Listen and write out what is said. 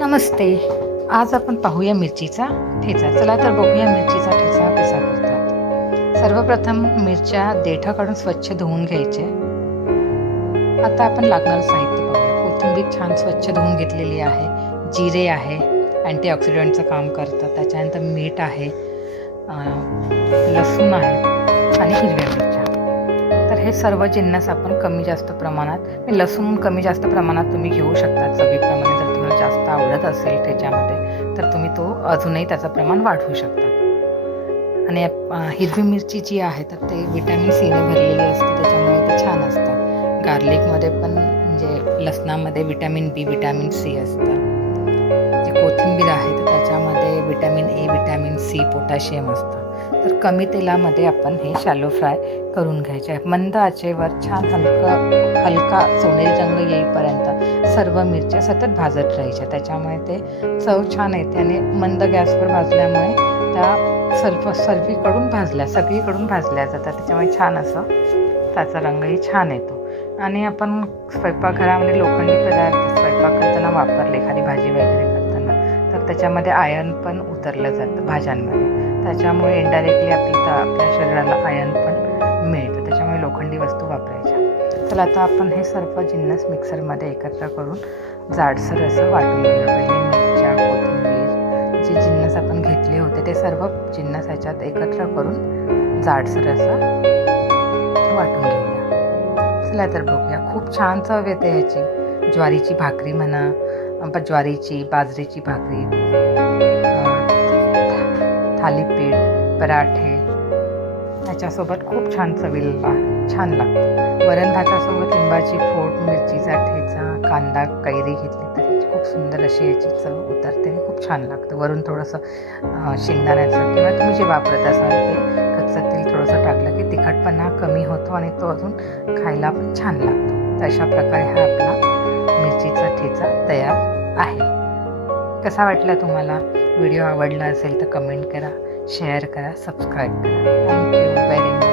नमस्ते. आज आपण पाहूया मिरचीचा ठेचा. चला तर बघूया मिरचीचा ठेचा कसा करतात. सर्वप्रथम मिरच्या देठ काढून स्वच्छ धुवून घ्यायचे. आता आपण लागणारं साहित्य पाहूया. कोथिंबीर छान स्वच्छ धुवून घेतलेली आहे. जिरे आहे, अँटीऑक्सिडंटचं काम करतं. त्याच्यानंतर मीठ आहे, लसूण आहे आणि हिरव्या मिरच्या. तर हे सर्व जिन्नस आपण कमी जास्त प्रमाणात, लसूण कमी जास्त प्रमाणात तुम्ही घेऊ शकता चवीप्रमाणे. जर तुम्हाला जास्त आवडत असेल त्याच्यामध्ये तर तुम्ही तो अजूनही त्याचं प्रमाण वाढवू शकता. आणि हिरवी मिरची जी आहे तर ते विटॅमिन सीने भरलेली असते, त्याच्यामुळे ते छान असतं. गार्लिकमध्ये पण म्हणजे लसणामध्ये विटॅमिन बी, विटॅमिन सी असतं. जे कोथिंबीर आहे तर त्याच्यामध्ये vitamin A, vitamin C, potassium असतं. तर कमी तेलामध्ये आपण हे शॅलो फ्राय करून घ्यायचे आहे. मंद आचेवर छान हलका सोनेरी रंग येईपर्यंत सर्व मिरच्या सतत भाजत राहायच्या. त्याच्यामुळे ते चव छान येते आणि मंद गॅसवर भाजल्यामुळे त्या सगळीकडून भाजल्या जातात. त्याच्यामुळे छान असं त्याचा रंगही छान येतो. आणि आपण स्वयंपाकघरामध्ये लोखंडी पदार्थ स्वयंपाक करताना वापरले, एखादी भाजी वगैरे करताना, तर त्याच्यामध्ये आयर्न पण उतरलं जातं भाज्यांमध्ये. त्याच्यामुळे इनडायरेक्टली आपल्या शरीराला आयर्न पण मिळतं. त्याच्यामुळे लोखंडी वस्तू वापरायच्या. चला आता आपण हे सर्व जिन्नस मिक्सरमध्ये एकत्र करून जाडसर असं वाटून घेऊया. पहिले मिरच्या, कोथिंबीर, जे जिन्नस आपण घेतले होते ते सर्व जिन्नस ह्याच्यात एकत्र करून जाडसर असं वाटून घेऊया. चला तर बघूया. खूप छान चव येते ह्याची. ज्वारीची भाकरी म्हणा, ज्वारीची, बाजरीची भाकरी, थालीपीठ, पराठे ह्याच्यासोबत खूप छान चवीला छान लागतं. वरण भातासोबत लिंबाची फोड, मिरचीचा ठेचा, कांदा, कैरी घेतली तरी खूप सुंदर अशी याची चव उतरते आणि खूप छान लागतं. वरून थोडंसं शेंगदाण्याचं किंवा तुम्ही जे वापरत असाल ते कच्चं तेल थोडंसं टाकलं की तिखटपणा कमी होतो आणि तो अजून खायला पण छान लागतो. तर अशा प्रकारे हा आपला मिरचीचा ठेचा तयार आहे. कसा वाटला तुम्हाला? व्हिडिओ आवडला असेल तर कमेंट करा, शेअर करा, सबस्क्राईब करा. Thank you very much.